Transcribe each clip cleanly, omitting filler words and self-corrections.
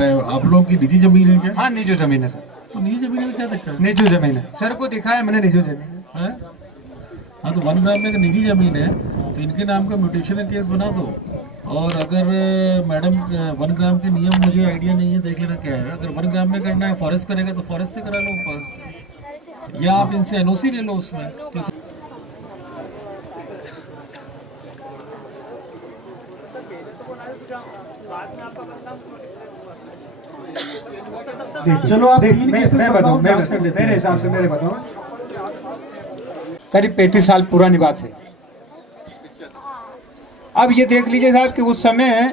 आप लोगों की निजी जमीन है क्या? हाँ निजी जमीन है सर। तो निजी जमीन है तो क्या दिक्कत है? निजी जमीन है सर को दिखाया मैंने निजी जमीन है? हाँ तो 1 ग्राम में अगर निजी जमीन है तो इनके नाम का म्यूटेशन का केस बना दो। और अगर मैडम 1 ग्राम के नियम मुझे आइडिया नहीं है, देख लेना क्या है। अगर 1 ग्राम में करना है फॉरेस्ट करेगा तो फॉरेस्ट से करा लो ऊपर, या आप इनसे एनओसी ले लो उसमें। चलो आप मैं बताऊं, मेरे हिसाब से मेरे बताऊं करीब 35 साल पुरानी बात है। अब ये देख लीजिए साहब कि उस समय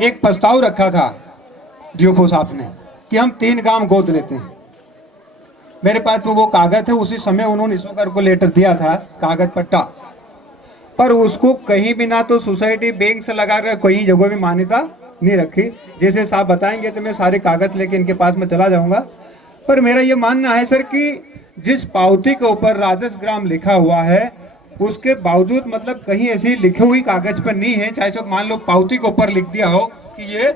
एक प्रस्ताव रखा था डीओपो साहब ने कि हम 3 गांव गोद लेते हैं। मेरे पास में वो कागज है, उसी समय उन्होंने ईश्वर को लेटर दिया था कागज पट्टा, पर उसको कहीं भी ना तो सोसाइटी बैंक से लगा कर कहीं जगह भी मान्यता नहीं रखी। जैसे साहब बताएंगे तो मैं सारे कागज लेके इनके पास में चला जाऊंगा। पर मेरा ये मानना है सर कि जिस पावती के ऊपर राजस ग्राम लिखा हुआ है उसके बावजूद मतलब कहीं ऐसी लिखी हुई कागज पर नहीं है, चाहे सब मान लो पावती के ऊपर लिख दिया हो कि ये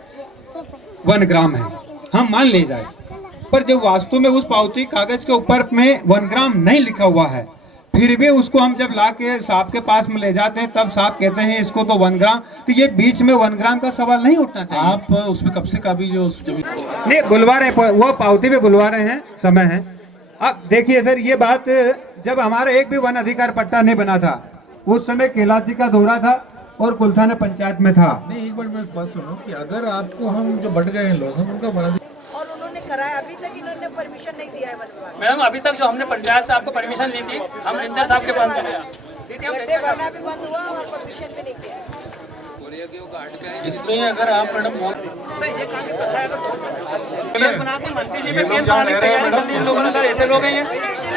1 ग्राम है, हम मान ले जाए, पर जब वास्तव में उस पावती कागज के ऊपर में 1 ग्राम नहीं लिखा हुआ है, फिर भी उसको हम जब ला के साहब के पास में ले जाते हैं तब साहब कहते हैं इसको तो 1 ग्राम, तो ये बीच में 1 ग्राम का सवाल नहीं उठना चाहिए। आप उसमें कब से काबी जो नहीं बुलवा रहे, वो पावती पे बुलवा रहे हैं, समय है। अब देखिए सर ये बात, जब हमारा एक भी वन अधिकार पट्टा नहीं बना था उस समय कैलाश जी का दौरा था और कुलथाना पंचायत में था। नहीं एक बात सुनो कि अगर आपको हम जो बढ़ गए हैं लोग, हम उनका बना और उन्होंने कराया, अभी तक इन्होंने परमिशन नहीं दिया है। मैडम अभी तक जो हमने पंचायत से आपको परमिशन ली थी, हम रेंजर साहब के पास गए, भरना भी बंद हुआ और परमिशन भी नहीं किया। इसमें अगर आप मैडम सर ये कहाँ की प्रथा है? अगर बनाते मंत्री जी पे केस बनाने की तैयारी करती है लोगों ने, सर ऐसे लोग हैं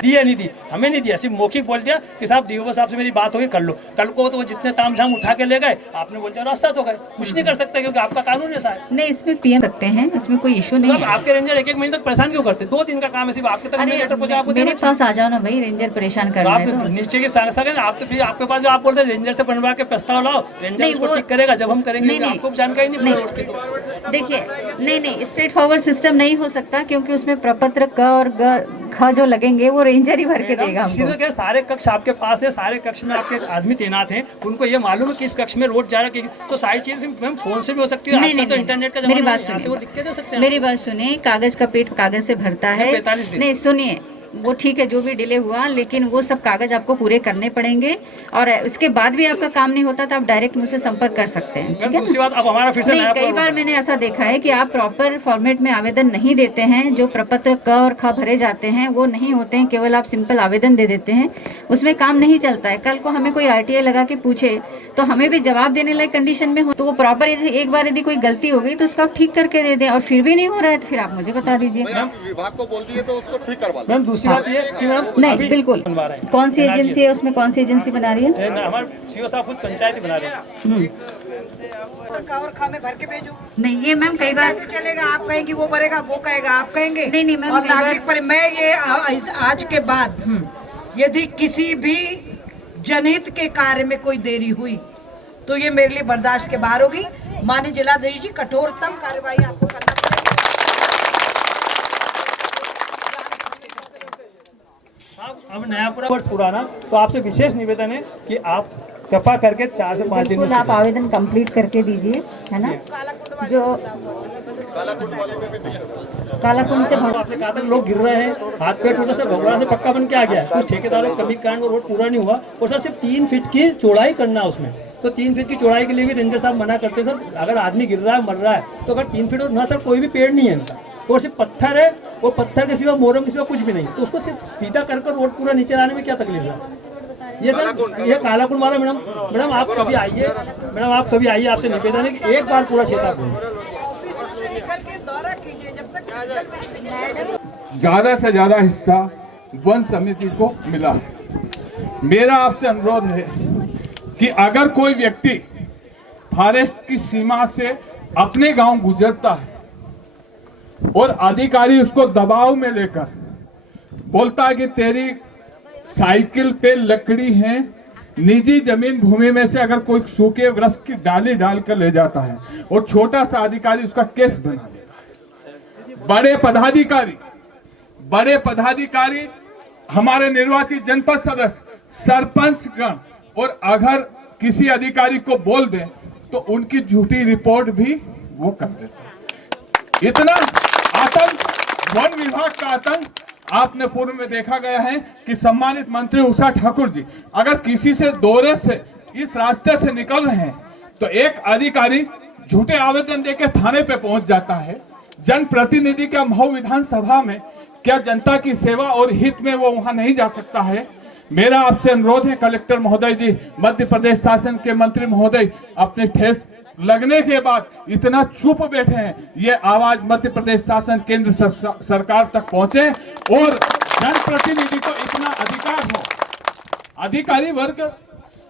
दिया नहीं दी, हमें नहीं दिया, सिर्फ मौखिक बोल दिया कि साहब डीओ साहब से मेरी बात होगी कर लो। कल को तो वो जितने तामझाम उठा के ले गए, आपने बोल दिया रास्ता तो गए, कुछ नहीं कर सकते क्योंकि आपका कानून ऐसा है। नहीं इसमें पीएम सकते हैं, उसमें कोई इशू नहीं है। आपके रेंजर एक महीने तक परेशान क्यों करते? 2 दिन का काम है सिर्फ, आपके तक लेटर पहुंचा आपको मेरे पास आ जाओ ना भाई, रेंजर परेशान कर रहे हैं। नीचे की संस्था है आप, तो फिर आपके पास जो आप बोलते हैं रेंजर से बनवा के प्रस्ताव लाओ, रेंजर उसको ठीक करेगा, जब हम करेंगे आपको जानकारी नहीं पड़ेगी। देखिए नहीं स्ट्रेट फॉरवर्ड सिस्टम नहीं हो सकता क्योंकि उसमें प्रपत्र क और ख जो लगेंगे वो रेंजर ही भर के देगा हमको। क्या सारे कक्ष आपके पास है, सारे कक्ष में आपके आदमी तैनात हैं, उनको ये मालूम है किस कक्ष में रोड जा रहा है, तो सारी चीजें मैम फोन से भी हो सकती है। नहीं, तो इंटरनेट का मेरी बात सुनिए, मेरी बात सुनिए, कागज का पेट कागज से भरता है। 45 दिन नहीं सुनिए, वो ठीक है जो भी डिले हुआ, लेकिन वो सब कागज आपको पूरे करने पड़ेंगे और उसके बाद भी आपका काम नहीं होता तो आप डायरेक्ट मुझसे संपर्क कर सकते हैं। ठीक है? दूसरी बात, अब हमारा फिर से नहीं, कई बार मैंने ऐसा देखा है कि आप प्रॉपर फॉर्मेट में आवेदन नहीं देते हैं, जो प्रपत्र क और ख भरे जाते हैं वो नहीं होते हैं, केवल आप सिंपल आवेदन दे देते हैं, उसमें काम नहीं चलता है। कल को हमें कोई आरटीआई लगा के पूछे तो हमें भी जवाब देने लायक कंडीशन में हो, तो वो प्रॉपर एक बार यदि कोई गलती हो गई तो उसको आप ठीक करके दे दें, और फिर भी नहीं हो रहा है तो फिर आप मुझे बता दीजिए। विभाग को बोल दिए तो उसको ठीक करवा लो। मैम दूसरी बात ये कि नहीं बिल्कुल, कौन सी एजेंसी है उसमें, कौन सी एजेंसी बना रही है? हमारे सीओ साहब खुद पंचायत ही बना रहे हैं। और खा में भर के भेजो। नहीं ये मैम कई बार कैसे चलेगा? आप कहेंगी वो भरेगा, वो कहेगा आप कहेंगे। नहीं मैम, और नागरिक पर मैं ये आज के बाद यदि किसी भी जनहित के कार्य में कोई देरी हुई तो ये मेरे लिए बर्दाश्त के बाहर होगी। माननीय जिलाधीश जी, कठोरतम कार्रवाई आपको करना पड़ेगी। अब नया पूरा वर्ष पुराना, तो आपसे विशेष निवेदन है कि आप कृपा करके 4 से 5 दिन में आप आवेदन कंप्लीट करके दीजिए, है ना? जो कालाकुंड से आपसे कहा था लोग गिर रहे हैं, हाथ पैर टूटे, से भगवान से पक्का बन के आ गया है। कुछ ठेकेदारों कमी कारण वो रोड पूरा नहीं हुआ, और सर सिर्फ 3 फीट की चौड़ाई करना उसमें, तो 3 फीट की चौड़ाई के लिए भी रेंजर साहब मना करते हैं। सर अगर आदमी गिर रहा है मर रहा है तो अगर 3 फीट ना सर कोई भी पेड़ नहीं है इनका, वो सिर्फ पत्थर है, वो पत्थर के सिवा मोरम के सिवा कुछ भी नहीं, तो उसको सिर्फ सीधा कर रोड पूरा नीचे लाने में क्या तकलीफ है? ये सर ये कालाकुंड वाला मैडम आप कभी आइए, मैडम आप कभी आइए, आपसे निवेदन है कि एक बार पूरा क्षेत्र ज्यादा से ज्यादा हिस्सा वन समिति को मिला है। मेरा आपसे अनुरोध है कि अगर कोई व्यक्ति फॉरेस्ट की सीमा से अपने गांव गुजरता है और अधिकारी उसको दबाव में लेकर बोलता है कि तेरी साइकिल पे लकड़ी है, निजी जमीन भूमि में से अगर कोई सूखे वृक्ष की डाली डालकर ले जाता है और छोटा सा अधिकारी उसका केस बना देता है, बड़े पदाधिकारी हमारे निर्वाचित जनपद सदस्य, सरपंचगण, और अगर किसी अधिकारी को बोल दें तो उनकी झूठी रिपोर्ट भी वो कर देते। इतना आतंक, वन विभाग का आतंक आपने पूर्व में देखा गया है कि सम्मानित मंत्री उषा ठाकुर जी अगर किसी से दौरे से इस रास्ते से निकल रहे हैं तो एक अधिकारी झूठे आवेदन देकर थाने पे पहुंच जाता है। जनप्रतिनिधि का मऊ विधानसभा में क्या जनता की सेवा और हित में वो वहां नहीं जा सकता है? मेरा आपसे अनुरोध है कलेक्टर महोदय जी, मध्य प्रदेश शासन के मंत्री महोदय, अपने ठेस लगने के बाद इतना चुप बैठे हैं, ये आवाज मध्य प्रदेश शासन केंद्र सरकार तक पहुंचे और जनप्रतिनिधि को इतना अधिकार हो। अधिकारी वर्ग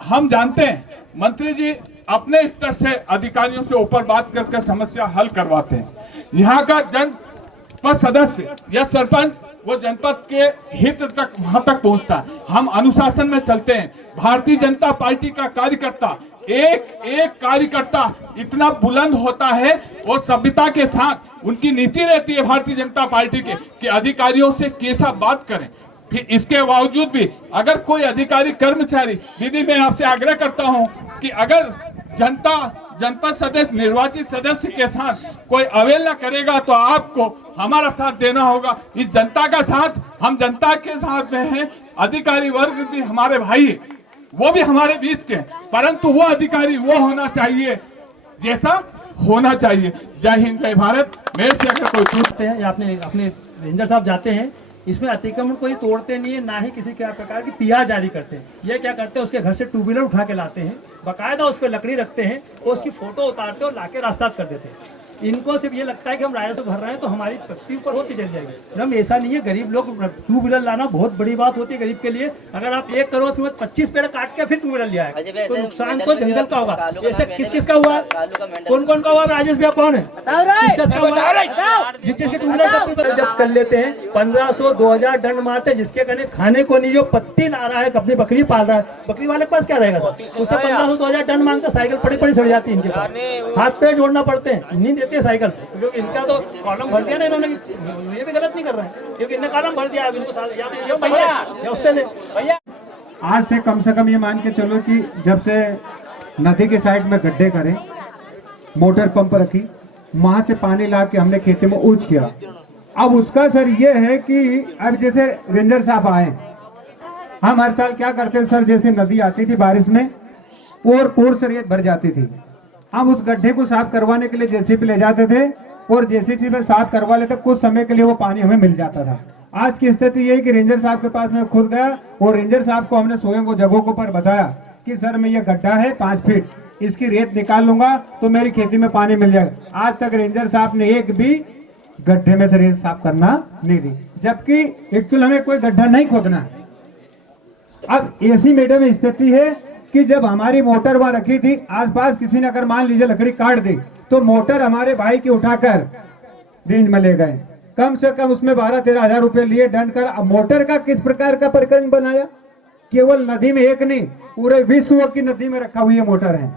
हम जानते हैं, मंत्री जी अपने स्तर से अधिकारियों से ऊपर बात करके समस्या हल करवाते हैं। यहाँ का जनपद सदस्य या सरपंच वो जनपद के हित तक वहां तक पहुंचता है। हम अनुशासन में चलते हैं। भारतीय जनता पार्टी का कार्यकर्ता, एक कार्यकर्ता इतना बुलंद होता है और सभ्यता के साथ उनकी नीति रहती है भारतीय जनता पार्टी के कि अधिकारियों से कैसा बात करें। फिर इसके बावजूद भी अगर कोई अधिकारी कर्मचारी, दीदी मैं आपसे आग्रह करता हूं कि अगर जनता जनपद सदस्य, निर्वाचित सदस्य के साथ कोई अवहेलना करेगा तो आपको हमारा साथ देना होगा। इस जनता का साथ, हम जनता के साथ में हैं। अधिकारी वर्ग भी हमारे भाई है, वो भी हमारे बीच के, परंतु वो अधिकारी वो होना चाहिए जैसा होना चाहिए। जय हिंद, जय भारत। मेरे से अगर कोई छूटते हैं या अपने रेंजर साहब जाते हैं, इसमें अतिक्रमण कोई तोड़ते नहीं है, ना ही किसी के प्रकार की पीआर जारी करते हैं। ये क्या करते हैं, उसके घर से टू व्हीलर उठा के लाते हैं, बाकायदा उस पर लकड़ी रखते हैं और उसकी फोटो उतारते और लाके रास्ता कर देते हैं। इनको सिर्फ ये लगता है कि हम राजस्व भर रहे हैं तो हमारी प्रगति ऊपर होती चली जाएगी। हम ऐसा नहीं है, गरीब लोग टू व्हीलर लाना बहुत बड़ी बात होती है गरीब के लिए। अगर आप 1 करोड़ में 25 पेड़ काट के फिर टू व्हीलर लिया है तो नुकसान तो जंगल का होगा। ऐसे किस का हुआ, कौन का हुआ, राजेश भैया कौन है, जिस चीज के टू व्हीलर जब्त कर लेते हैं। 1500 2000 दंड मारते, जिसके कहने खाने को नहीं, जो पत्ती ला रहा है, अपनी बकरी पाल रहा है, बकरी वाले के पास क्या रहेगा सर, उससे 1500 2000 दंड मांगते, साइकिल पड़ी सड़ जाती है इनके पास, हाथ पैर जोड़ना पड़ते हैं, नहीं देते साइकिल, क्योंकि इनका तो कॉलम भर दिया ना इन्होंने। ये भी गलत नहीं कर रहे हैं क्योंकि इन्होंने कॉलम भर दिया, इनको या उससे ले भैया। आज से कम ये मान के चलो कि जब से नदी के साइड में गड्ढे करे, मोटर पंप रखी, वहां से पानी ला के हमने खेती में ऊंच किया। अब उसका सर ये है कि अब जैसे रेंजर साहब आए, हम हर साल क्या करते सर, जैसे नदी आती थी बारिश में और पूर्ण से रेत भर जाती थी, हम उस गड्ढे को साफ करवाने के लिए जेसीबी ले जाते थे और जेसीबी में साफ करवा लेते, कुछ समय के लिए वो पानी हमें मिल जाता था। आज की स्थिति ये है कि रेंजर साहब के पास में खुद गया और रेंजर साहब को हमने स्वयं वो जगहों को पर बताया कि सर मैं ये गड्ढा है 5 फीट, इसकी रेत निकाल लूंगा तो मेरी खेती में पानी मिल जाएगा। आज तक रेंजर साहब ने एक भी गड्ढे में से रेत साफ करना नहीं दी, जबकि एक्चुअल हमें कोई गड्ढा नहीं खोदना। अब ऐसी मैडम स्थिति है कि जब हमारी मोटर वहां रखी थी, आसपास किसी ने अगर मान लीजिए लकड़ी काट दी तो मोटर हमारे भाई की उठाकर रेंज में ले गए, कम से कम उसमें 12-13 हजार रुपए लिए दंड कर। अब मोटर का किस प्रकार का प्रकरण बनाया, केवल नदी में एक नहीं, पूरे विश्व की नदी में रखा हुई मोटर है,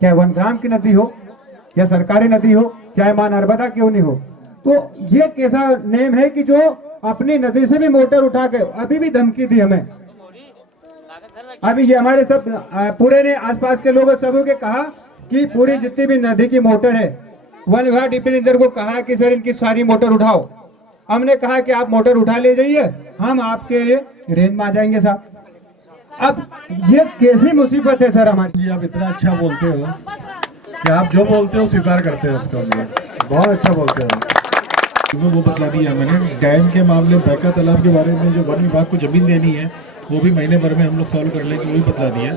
चाहे वनग्राम की नदी हो या सरकारी नदी हो, चाहे मां नर्मदा क्यों नहीं हो। तो ये कैसा नेम है कि जो अपनी नदी से भी मोटर उठा के, अभी भी धमकी दी हमें, अभी ये हमारे सब पूरे ने आसपास के लोगों सबों के कहा कि पूरी जितनी भी नदी की मोटर है, वन विभाग डिप्टी इंजीनियर को कहा कि सर इनकी सारी मोटर उठाओ। हमने कहा कि आप मोटर उठा ले जाइए, हम आपके रेंज में आ जाएंगे साहब। अब ये कैसी मुसीबत है सर हमारी। जी आप इतना अच्छा बोलते हो कि आप जो बोलते हो स्वीकार करते हो उसका, बहुत अच्छा बोलते हो। वो बतला दिया मैंने, डैम के मामले, बैका तालाब के बारे में जो वन विभाग को जमीन देनी है वो भी महीने भर में हम लोग सॉल्व कर लेंगे, वो भी बतला दिया।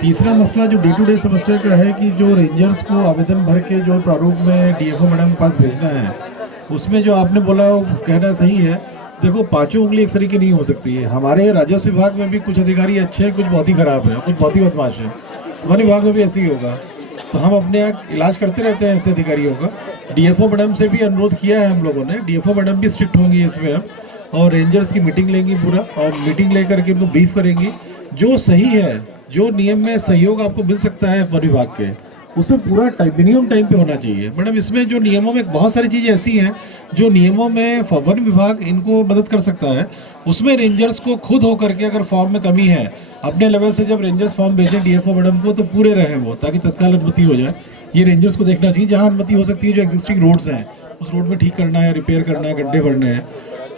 तीसरा मसला जो डे टू डे समस्या का है कि जो रेंजर्स को आवेदन भर के जो प्रारूप में डीएफओ मैडम के पास भेजना है, उसमें जो आपने बोला वो कहना सही है। देखो 5 उंगली एक तरीके नहीं हो सकती है। हमारे राजस्व विभाग में भी कुछ अधिकारी अच्छे हैं, कुछ बहुत ही खराब है, कुछ बहुत ही बदमाश है। वन विभाग में भी ऐसे ही होगा, तो हम अपने यहाँ इलाज करते रहते हैं ऐसे अधिकारियों का। डीएफओ मैडम से भी अनुरोध किया है हम लोगों ने, डीएफओ मैडम भी स्ट्रिक्ट होंगी इसमें अब, और रेंजर्स की मीटिंग लेंगी पूरा, और मीटिंग लेकर के उनको ब्रीफ करेंगी। जो सही है, जो नियम में सहयोग आपको मिल सकता है वन विभाग के, उसमें पूरा मिनिमम टाइम पे होना चाहिए। मैडम इसमें जो नियमों में बहुत सारी चीज़ें ऐसी हैं जो नियमों में वन विभाग इनको मदद कर सकता है, उसमें रेंजर्स को खुद होकर के अगर फॉर्म में कमी है अपने लेवल से जब रेंजर्स फॉर्म भेजें डीएफओ मैडम को तो पूरे रहें वो, ताकि तत्काल अनुमति हो जाए। ये रेंजर्स को देखना चाहिए, जहाँ अनुमति हो सकती है जो एग्जिस्टिंग रोड्स हैं उस रोड में ठीक करना है, रिपेयर करना है, गड्ढे भरने हैं,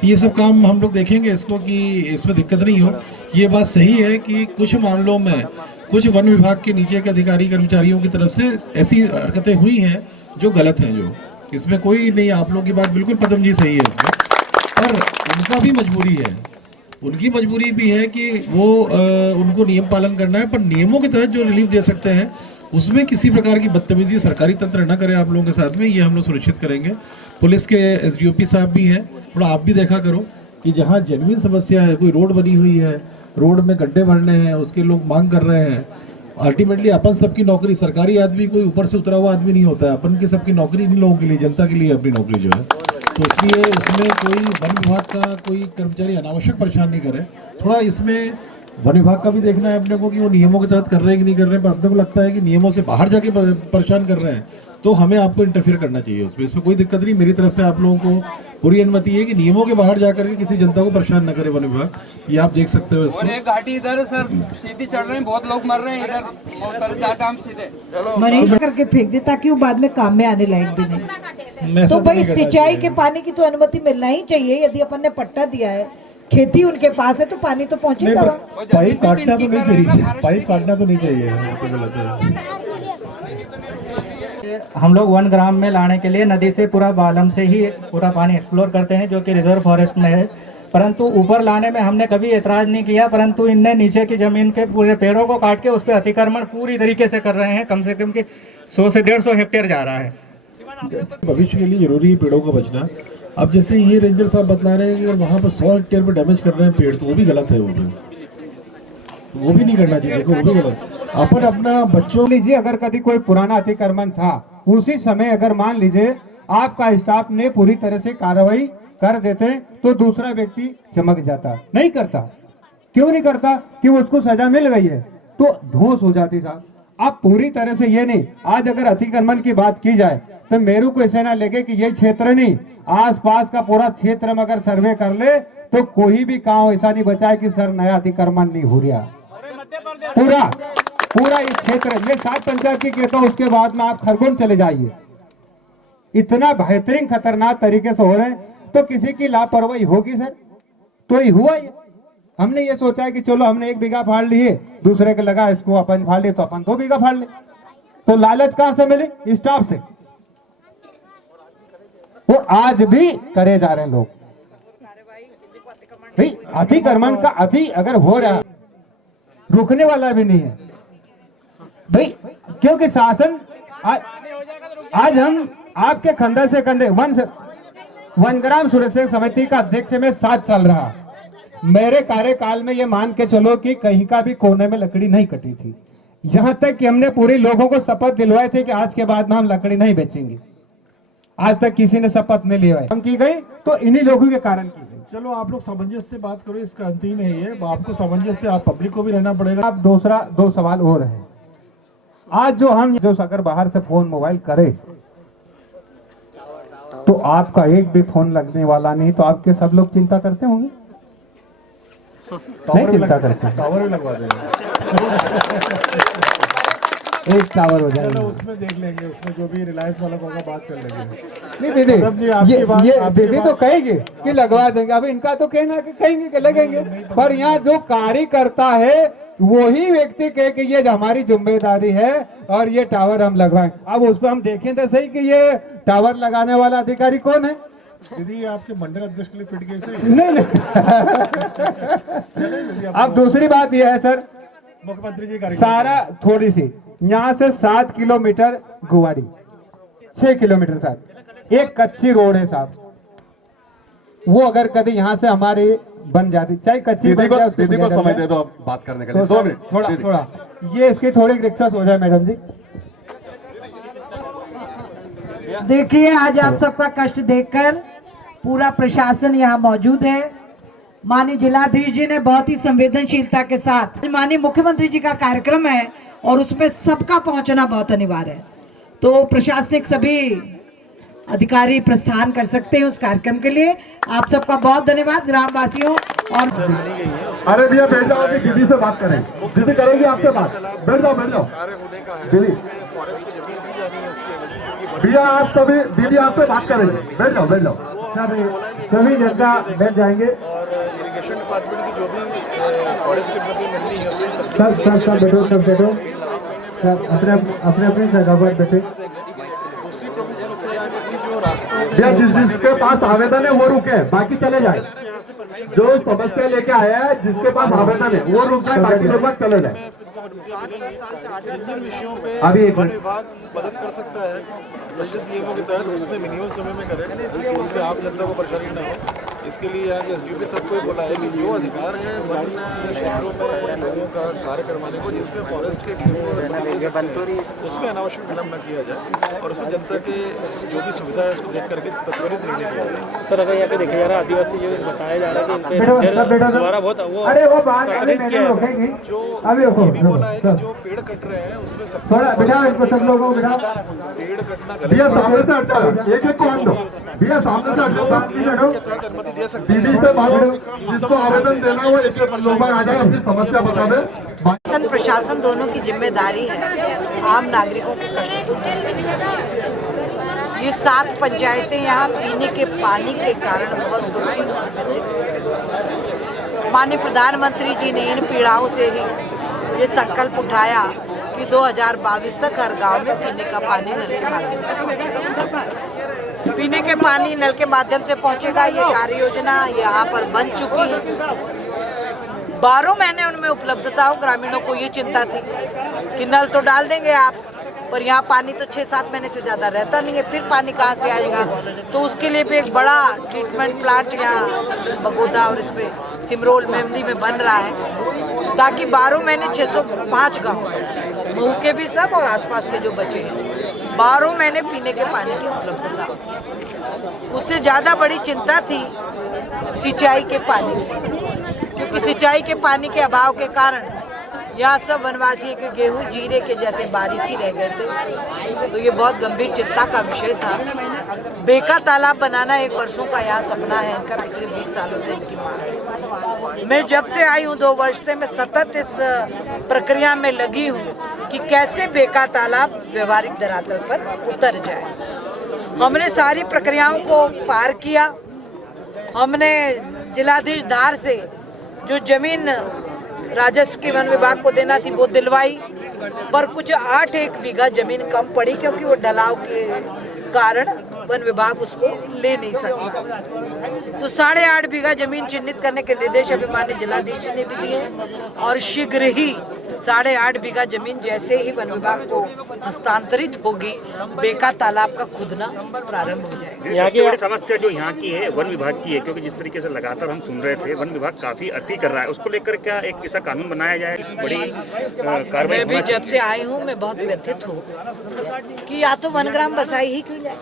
तो ये सब काम हम लोग देखेंगे इसको कि इसमें दिक्कत नहीं हो। ये बात सही है कि कुछ मामलों में कुछ वन विभाग के नीचे के अधिकारी कर्मचारियों की तरफ से ऐसी हरकतें हुई हैं जो गलत हैं, जो इसमें कोई नहीं, आप लोगों की बात बिल्कुल पदम जी सही है इसमें, पर उनका भी मजबूरी है, उनकी मजबूरी भी है कि वो उनको नियम पालन करना है, पर नियमों के तहत जो रिलीफ दे सकते हैं उसमें किसी प्रकार की बदतमीजी सरकारी तंत्र न करे आप लोगों के साथ में, ये हम लोग सुनिश्चित करेंगे। पुलिस के एसडीओपी साहब भी हैं, थोड़ा आप भी देखा करो कि जहाँ जेन्युइन समस्या है, कोई रोड बनी हुई है, रोड में गड्ढे भरने हैं, उसके लोग मांग कर रहे हैं, अल्टीमेटली अपन सबकी नौकरी, सरकारी आदमी कोई ऊपर से उतरा हुआ आदमी नहीं होता है, अपन की सबकी नौकरी इन लोगों के लिए, जनता के लिए अपनी नौकरी जो है, तो इसलिए उसमें कोई वन विभाग का कोई कर्मचारी अनावश्यक परेशान नहीं करे। थोड़ा इसमें वन विभाग का भी देखना है अपने को कि वो नियमों के तहत कर रहे हैं कि नहीं कर रहे हैं, पर अपने को लगता है कि नियमों से बाहर जाके परेशान कर रहे हैं तो हमें आपको इंटरफेयर करना चाहिए उसमें। इसमें कोई दिक्कत नहीं, मेरी तरफ से आप लोगों को पूरी अनुमति है कि नियमों के बाहर जाकर के किसी जनता को परेशान न करे वन विभाग, ये आप देख सकते हो इसको। और एक घाटी इधर है सर, सीधी चढ़ रहे हैं, बहुत लोग मर रहे हैं इधर, जाता हम सीधे मनीष करके फेंक दे ताकि वो बाद में काम में आने लायक भी नहीं। तो भाई सिंचाई के पानी की तो अनुमति मिलना ही चाहिए, यदि अपन ने पट्टा दिया है, खेती उनके पास है तो पानी तो पहुंचेगा। पाइप काटना तो नहीं चाहिए, पाइप काटना तो नहीं चाहिए। हम लोग 1 ग्राम में लाने के लिए नदी से पूरा बालम से ही पूरा पानी एक्सप्लोर करते हैं जो कि रिजर्व फॉरेस्ट में है, परंतु ऊपर लाने में हमने कभी एतराज नहीं किया, परंतु इनने नीचे की जमीन के पूरे पेड़ों को काट के उस पर अतिक्रमण पूरी तरीके से कर रहे हैं। कम से कम की 100 से 150 हेक्टेयर जा रहा है। भविष्य के लिए जरूरी है पेड़ों का बचना। अब जैसे ये रेंजर साहब बतला रहे हैं कि अगर वहाँ पर 100 हेक्टेयर पे डैमेज कर रहे हैं पेड़, तो वो भी गलत है, वो भी नहीं करना चाहिए, वो भी गलत। अपन अपना बच्चों लीजिए, अगर कभी कोई पुराना अतिक्रमण था उसी समय अगर मान लीजिए आपका स्टाफ ने पूरी तरह से कार्रवाई कर देते तो दूसरा व्यक्ति चमक जाता, नहीं करता। क्यों नहीं करता? कि उसको सजा मिल गई है तो धोस हो जाती साहब। आप पूरी तरह से ये नहीं, आज अगर अतिक्रमण की बात की जाए तो मेरू को ऐसे ना लगे कि ये क्षेत्र नहीं, आसपास का पूरा क्षेत्र में अगर सर्वे कर ले तो कोई भी गांव ऐसा नहीं बचा है कि सर नया अतिक्रमण नहीं हो रहा। पूरा इस क्षेत्र, ये 7 पंचायत की कहता हूं, उसके बाद में आप खरगोन चले जाइए, इतना बेहतरीन खतरनाक तरीके से हो रहे हैं, तो किसी की लापरवाही होगी सर? तो ही हुआ ये। हमने ये सोचा है कि चलो हमने 1 बीघा फाड़ लिए, दूसरे के लगा इसको अपन फाड़ ले तो अपन 2 बीघा फाड़ ले, तो लालच कहां से मिले? स्टाफ से। वो आज भी करे जा रहे हैं लोग। भाई अतिक्रमण का अति अगर हो रहा, रुकने वाला भी नहीं है भाई, क्योंकि शासन आज हम आपके कंधे से कंधे वन ग्राम सुरक्षा समिति का अध्यक्ष में 7 साल रहा। मेरे कार्यकाल में ये मान के चलो कि कहीं का भी कोने में लकड़ी नहीं कटी थी, यहां तक कि हमने पूरे लोगों को शपथ दिलवाए थे कि आज के बाद में हम लकड़ी नहीं बेचेंगे। आज तक किसी ने शपथ नहीं लिया है, की गई तो इन्हीं लोगों के कारण की गई। चलो आप लोग सामंजस्य से बात करो, इसका अंत ही नहीं है, आपको सामंजस्य से आप पब्लिक को भी रहना पड़ेगा। आप दूसरा 2 सवाल और है। आज जो हम अगर बाहर से फोन मोबाइल करे तो आपका एक भी फोन लगने वाला नहीं, तो आपके सब लोग चिंता करते होंगे? नहीं चिंता करते, टावर भी लगवा देंगे। एक टावर हो जाएगा, चलो उसमें देख लेंगे, उसमें जो भी रिलायंस वाला होगा बात कर लेंगे। नहीं दीदी, ये दीदी तो कहेंगे कि लगवा देंगे, अब इनका तो कहना कि कहेंगे कि लगेंगे, पर यहाँ जो कार्यकर्ता है वही व्यक्ति कहे कि ये हमारी जिम्मेदारी है और ये टावर हम लगवाएं। अब उस पर हम देखें तो सही कि ये टावर लगाने वाला अधिकारी कौन है? दीदी आपके मंडल अध्यक्ष के लिए फिट केस नहीं। अब दूसरी बात यह है सर, मुख्यमंत्री जी सारा थोड़ी सी यहाँ से 7 किलोमीटर गुवाड़ी, 6 किलोमीटर साहब एक कच्ची रोड है साहब, वो अगर कभी यहाँ से हमारी बन जाती, चाहे कच्ची बन जाए, दीदी को समय दे दो आप बात करने के लिए। 2 मिनट थोड़ा ये इसकी थोड़ी रिक्वेस्ट हो जाए मैडम जी। देखिए आज आप सबका कष्ट देखकर पूरा प्रशासन यहाँ मौजूद है। माननीय जिलाधीश जी ने बहुत ही संवेदनशीलता के साथ, माननीय मुख्यमंत्री जी का कार्यक्रम है और उसमें सबका पहुंचना बहुत अनिवार्य है। तो प्रशासनिक सभी अधिकारी प्रस्थान कर सकते हैं उस कार्यक्रम के लिए। आप सबका बहुत धन्यवाद ग्रामवासियों। और अरे भैया बैठ जाओ, अभी दीदी से बात करें, दीदी करेंगे आपसे बात, बैठ जाओ दीदी। भैया आप सभी, दीदी आपसे बात करेंगे, बैठ जाओ। सभी जनता बैठ जाएंगे। इरिगेशन डिपार्टमेंट की जो भी फॉरेस्ट की मिलनी है सब बैठो अपने जगह पर बैठे। दूसरी प्रमुख समस्या आगे थी जो रास्तों भैया जिसके पास आवेदन है वो रुके, बाकी चले जाए। जो समस्या लेके आया है जिसके पास आवेदन है वो रुक जाए, बाकी लोग चले जाए। जिन विषयों पे अभी एक वन विभाग मदद कर सकता है बजट नियमों के तहत, उसमें मिनिमम समय में करें, उसमें आम जनता को परेशानी न हो। इसके लिए यहाँ के एसडीओ सबको बोला है कि जो अधिकार है वन क्षेत्रों में लोगों का कार्य करवाने को, जिसमें फॉरेस्ट के उसमें अनावश्यक विलम्ब न किया जाए और उसमें जनता के जो भी सुविधा है उसको देख करके त्वरित निर्णय किया जाए। सर अगर यहाँ पे देखा जा रहा है आदिवासी जो बताया जा रहा है कि द्वारा बहुत वो बात रोकेगी। जो अभी भी बोला है कि जो पेड़ कट रहे हैं उसमें सब लोगों को पेड़ कटना भैया सामने से हटा, एक को हट दो भैया, सामने से हटो। अनुमति दे सकते दीदी से बात करो, जिसको आवेदन देना हो एक लोग आ जाए, अपनी समस्या बता दे। शासन प्रशासन दोनों की जिम्मेदारी है आम नागरिकों के कष्ट दूर करना। ये 7 पंचायतें यहाँ पीने के पानी के कारण बहुत दुखी और व्यथित। माननीय प्रधानमंत्री जी ने इन पीड़ाओं से ही ये संकल्प उठाया कि 2022 तक हर गांव में पीने का पानी नल के माध्यम से पहुंचेगा। पीने के पानी नल के माध्यम से पहुंचेगा, ये कार्य योजना यहाँ पर बन चुकी है। 12 महीने उनमें उपलब्धता हो। ग्रामीणों को ये चिंता थी कि नल तो डाल देंगे आप, पर यहाँ पानी तो 6-7 महीने से ज़्यादा रहता नहीं है, फिर पानी कहाँ से आएगा। तो उसके लिए भी एक बड़ा ट्रीटमेंट प्लांट यहाँ बगोदा और इसमें सिमरोल मेमदी में बन रहा है, ताकि 12 महीने 605 गाँव महू के भी सब और आसपास के जो बचे हैं 12 महीने पीने के पानी की उपलब्धता हो। उससे ज़्यादा बड़ी चिंता थी सिंचाई के पानी की, क्योंकि सिंचाई के पानी के अभाव के कारण यहाँ सब वनवासी के गेहूं जीरे के जैसे बारीकी रह गए थे। तो ये बहुत गंभीर चिंता का विषय था। बेका तालाब बनाना एक वर्षों का यहाँ सपना है इनका, पिछले 20 सालों से इनकी मांग है। मैं जब से आई हूँ 2 वर्ष से मैं सतत इस प्रक्रिया में लगी हूँ कि कैसे बेका तालाब व्यवहारिक धरातल पर उतर जाए। हमने सारी प्रक्रियाओं को पार किया। हमने जिलाधीश धार से जो जमीन राजस्व की वन विभाग को देना थी वो दिलवाई, पर कुछ 8 बीघा जमीन कम पड़ी क्योंकि वो ढलाव के कारण वन विभाग उसको ले नहीं सकता। तो 8.5 बीघा जमीन चिन्हित करने के निर्देश अभिमान्य जिलाधीश ने भी दिए और शीघ्र ही 8.5 बीघा जमीन जैसे ही वन विभाग को हस्तांतरित होगी बेका तालाब का खुदना प्रारंभ हो जाएगा। यहाँ की बड़ी समस्या जो यहाँ की है वन विभाग की है, क्योंकि जिस तरीके से लगातार हम सुन रहे थे वन विभाग काफी अति कर रहा है, उसको लेकर क्या एक ऐसा कानून बनाया जाए, बड़ी कार्रवाई। मैं भी जब से आई हूँ मैं बहुत व्यथित हूँ कि या तो वनग्राम बसाई ही क्यों जाए,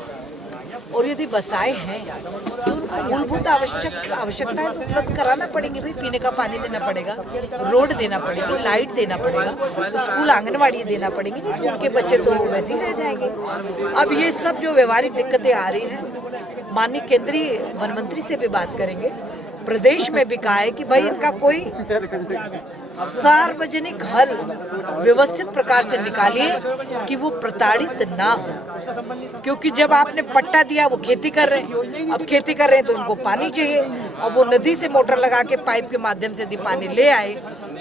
और यदि बसाए हैं तो उनको मूलभूत आवश्यकताएं तो उपलब्ध कराना पड़ेंगे। भाई पीने का पानी देना पड़ेगा, रोड देना पड़ेगी, लाइट देना पड़ेगा, स्कूल आंगनवाड़ी देना पड़ेगी, नहीं तो उनके बच्चे तो वैसे ही रह जाएंगे। अब ये सब जो व्यवहारिक दिक्कतें आ रही हैं, माननीय केंद्रीय वन मंत्री से भी बात करेंगे। प्रदेश में भी कहा है कि भाई इनका कोई सार्वजनिक हल व्यवस्थित प्रकार से निकालिए कि वो प्रताड़ित ना हो, क्योंकि जब आपने पट्टा दिया वो खेती कर रहे हैं, अब खेती कर रहे हैं तो उनको पानी चाहिए और वो नदी से मोटर लगा के पाइप के माध्यम से यदि पानी ले आए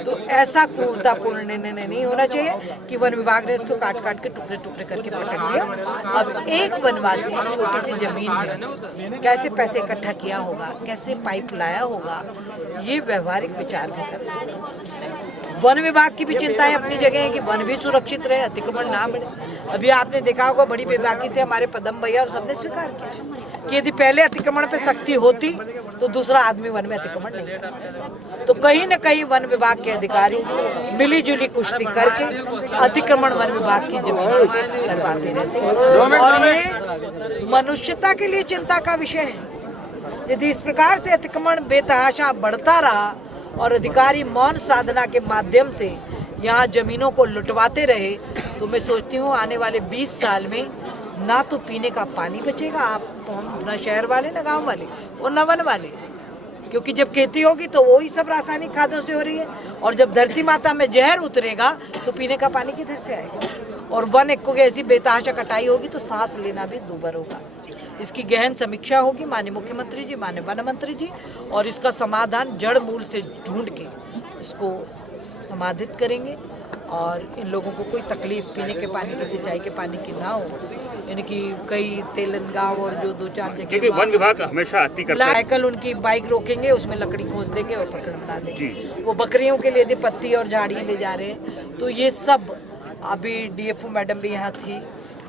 तो ऐसा क्रूरतापूर्ण निर्णय नहीं होना चाहिए कि वन विभाग ने उसको काट काट के टुकड़े टुकड़े करके पटक दिया। अब एक वनवासी छोटी सी जमीन में कैसे पैसे इकट्ठा किया होगा, कैसे पाइप लाया होगा, ये व्यवहारिक विचार भी करना। वन विभाग की भी चिंता है अपनी जगह है कि वन भी सुरक्षित रहे, अतिक्रमण ना मिले। अभी आपने देखा होगा बड़ी बेबाकी से हमारे पदम भैया और सबने स्वीकार किया कि यदि पहले अतिक्रमण पे सख्ती होती तो दूसरा आदमी वन में अतिक्रमण नहीं करता। तो कहीं न कहीं वन विभाग के अधिकारी मिली जुली कुश्ती करके अतिक्रमण वन विभाग की जमीन करवाते रहते हैं और ये मनुष्यता के लिए चिंता का विषय है। यदि इस प्रकार से अतिक्रमण बेतहाशा बढ़ता रहा और अधिकारी मौन साधना के माध्यम से यहाँ जमीनों को लुटवाते रहे तो मैं सोचती हूँ आने वाले 20 साल में ना तो पीने का पानी बचेगा, आप ना शहर वाले ना गांव वाले और ना वन वाले, क्योंकि जब खेती होगी तो वही सब रासायनिक खादों से हो रही है, और जब धरती माता में जहर उतरेगा तो पीने का पानी किधर से आएगा, और वन एक को ऐसी बेतहाशा कटाई होगी तो सांस लेना भी दूभर होगा। इसकी गहन समीक्षा होगी माननीय मुख्यमंत्री जी, माननीय वन मंत्री जी, और इसका समाधान जड़ मूल से ढूंढ के इसको समाधित करेंगे और इन लोगों को कोई तकलीफ पीने के पानी की, सिंचाई के पानी की ना हो। इनकी कई तेलन गाँव और जो 2-4 जगह वन विभाग हमेशा आती करता है। साइकिल उनकी बाइक रोकेंगे, उसमें लकड़ी खोस देंगे और प्रकरण बना देंगे। वो बकरियों के लिए यदि पत्ती और झाड़ियाँ ले जा रहे हैं तो ये सब, अभी डीएफओ मैडम भी यहाँ थी,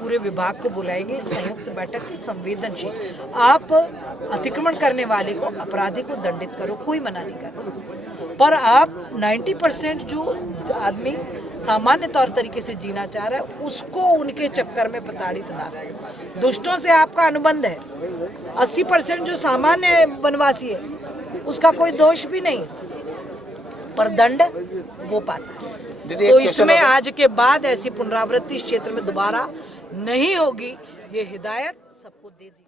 पूरे विभाग को बुलाएंगे संयुक्त बैठक की, संवेदनशील। आप अतिक्रमण करने वाले को, अपराधी को दंडित करो, कोई मना नहीं कर रहा, पर आप 90% जो आदमी सामान्य तौर तरीके से जीना चाह रहा है उसको उनके चक्कर में प्रताड़ित ना करो। दुष्टों से आपका अनुबंध है, 80% जो सामान्य वनवासी है उसका कोई दोष भी नहीं, पर दंड वो पाता है। तो इसमें आज के बाद ऐसी पुनरावृत्ति इस क्षेत्र में दोबारा नहीं होगी, ये हिदायत सबको दे दी।